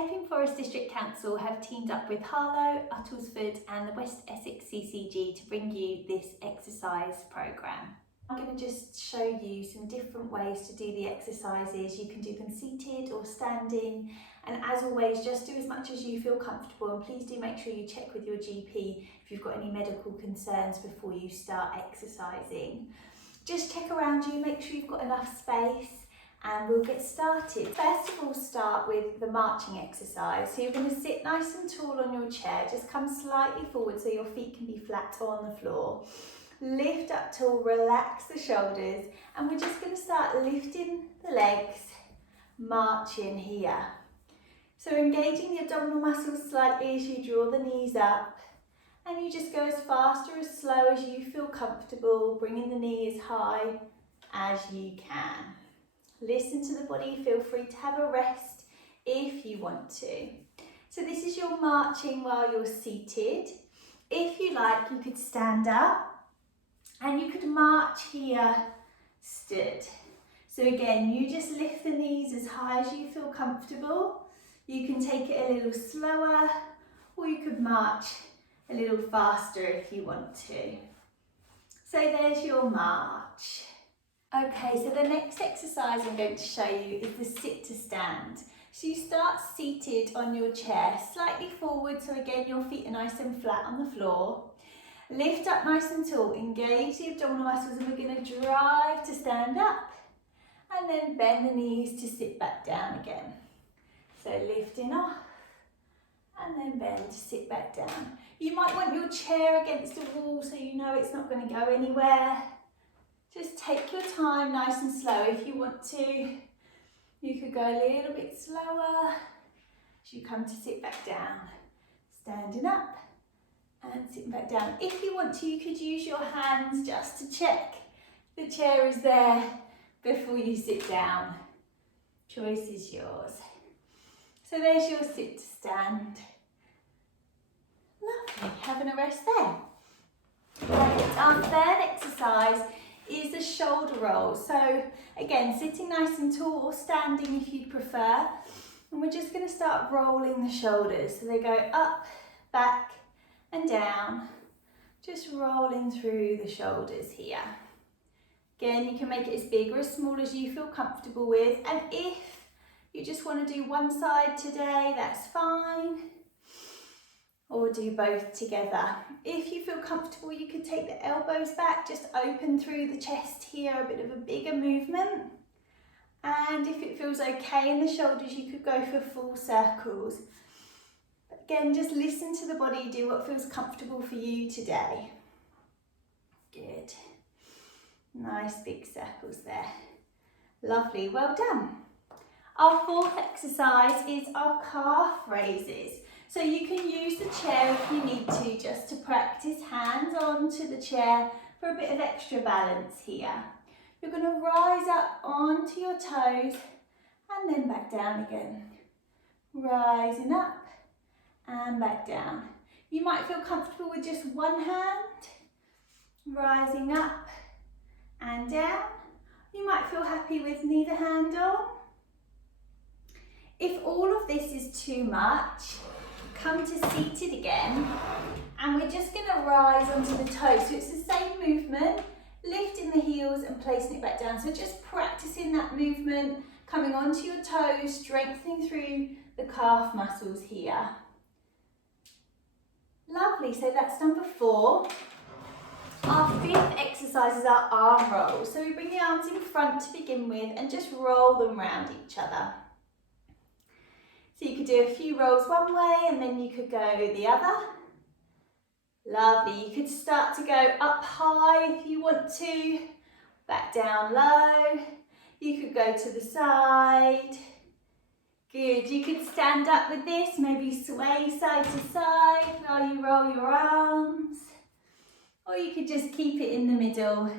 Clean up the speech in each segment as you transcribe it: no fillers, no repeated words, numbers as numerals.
Epping Forest District Council have teamed up with Harlow, Uttlesford and the West Essex CCG to bring you this exercise programme. I'm going to just show you some different ways to do the exercises. You can do them seated or standing, and as always, just do as much as you feel comfortable, and please do make sure you check with your GP if you've got any medical concerns before you start exercising. Just check around you, make sure you've got enough space, and we'll get started. First of all, start with the marching exercise. So you're going to sit nice and tall on your chair, just come slightly forward so your feet can be flat on the floor. Lift up tall, relax the shoulders, and we're just going to start lifting the legs, marching here. So engaging the abdominal muscles slightly as you draw the knees up, and you just go as fast or as slow as you feel comfortable, bringing the knee as high as you can. Listen to the body, feel free to have a rest if you want to. So this is your marching while you're seated. If you like, you could stand up and you could march here, stood. So again, you just lift the knees as high as you feel comfortable. You can take it a little slower, or you could march a little faster if you want to. So there's your march. Okay, so the next exercise I'm going to show you is the sit to stand. So you start seated on your chair, slightly forward, so again your feet are nice and flat on the floor. Lift up nice and tall, engage the abdominal muscles, and we're going to drive to stand up, and then bend the knees to sit back down again. So lifting off, and then bend to sit back down. You might want your chair against the wall so you know it's not going to go anywhere. Just take your time, nice and slow. If you want to, you could go a little bit slower as you come to sit back down. Standing up and sitting back down. If you want to, you could use your hands just to check the chair is there before you sit down. Choice is yours. So there's your sit to stand. Lovely, having a rest there. Right, our third exercise is the shoulder roll. So again, sitting nice and tall or standing if you prefer. And we're just going to start rolling the shoulders. So they go up, back and down. Just rolling through the shoulders here. Again, you can make it as big or as small as you feel comfortable with. And if you just want to do one side today, that's fine. Or do both together. If you feel comfortable, you could take the elbows back, just open through the chest here, a bit of a bigger movement. And if it feels okay in the shoulders, you could go for full circles. But again, just listen to the body, do what feels comfortable for you today. Good. Nice big circles there. Lovely, well done. Our fourth exercise is our calf raises. So you can use the chair if you need to, just to practice hands onto the chair for a bit of extra balance here. You're going to rise up onto your toes and then back down again. Rising up and back down. You might feel comfortable with just one hand, rising up and down. You might feel happy with neither hand on. If all of this is too much, come to seated again, and we're just going to rise onto the toes. So it's the same movement, lifting the heels and placing it back down. So just practicing that movement, coming onto your toes, strengthening through the calf muscles here. Lovely, so that's number 4. Our fifth exercise is our arm rolls. So we bring the arms in front to begin with and just roll them around each other. So you could do a few rolls one way and then you could go the other. Lovely. You could start to go up high if you want to, back down low. You could go to the side. Good. You could stand up with this, maybe sway side to side while you roll your arms. Or you could just keep it in the middle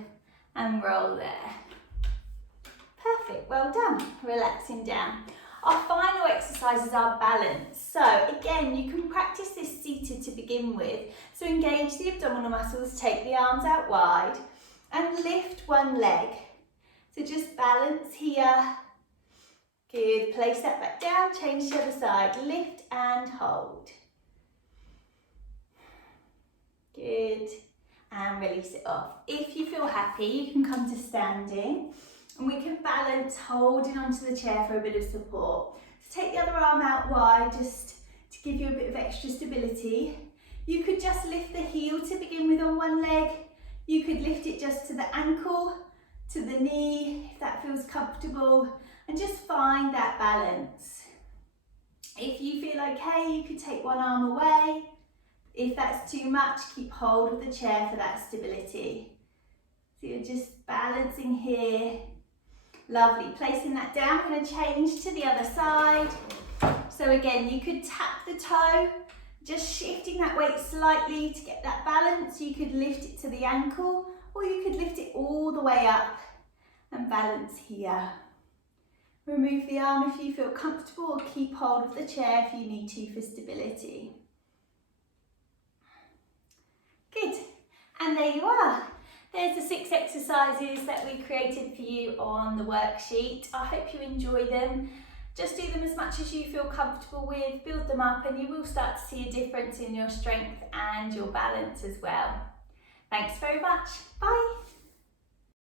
and roll there. Perfect. Well done. Relaxing down. Our final exercise is our balance. So again, you can practice this seated to begin with. So engage the abdominal muscles, take the arms out wide and lift one leg. So just balance here. Good, place that back down, change to the other side, lift and hold. Good, and release it off. If you feel happy, you can come to standing and we can balance holding onto the chair for a bit of support. So take the other arm out wide just to give you a bit of extra stability. You could just lift the heel to begin with on one leg. You could lift it just to the ankle, to the knee, if that feels comfortable, and just find that balance. If you feel okay, you could take one arm away. If that's too much, keep hold of the chair for that stability. So you're just balancing here. Lovely, placing that down, I'm going to change to the other side. So again, you could tap the toe, just shifting that weight slightly to get that balance. You could lift it to the ankle, or you could lift it all the way up and balance here. Remove the arm if you feel comfortable, or keep hold of the chair if you need to for stability. Good, and there you are. There's the 6 exercises that we created for you on the worksheet. I hope you enjoy them. Just do them as much as you feel comfortable with, build them up, and you will start to see a difference in your strength and your balance as well. Thanks very much. Bye.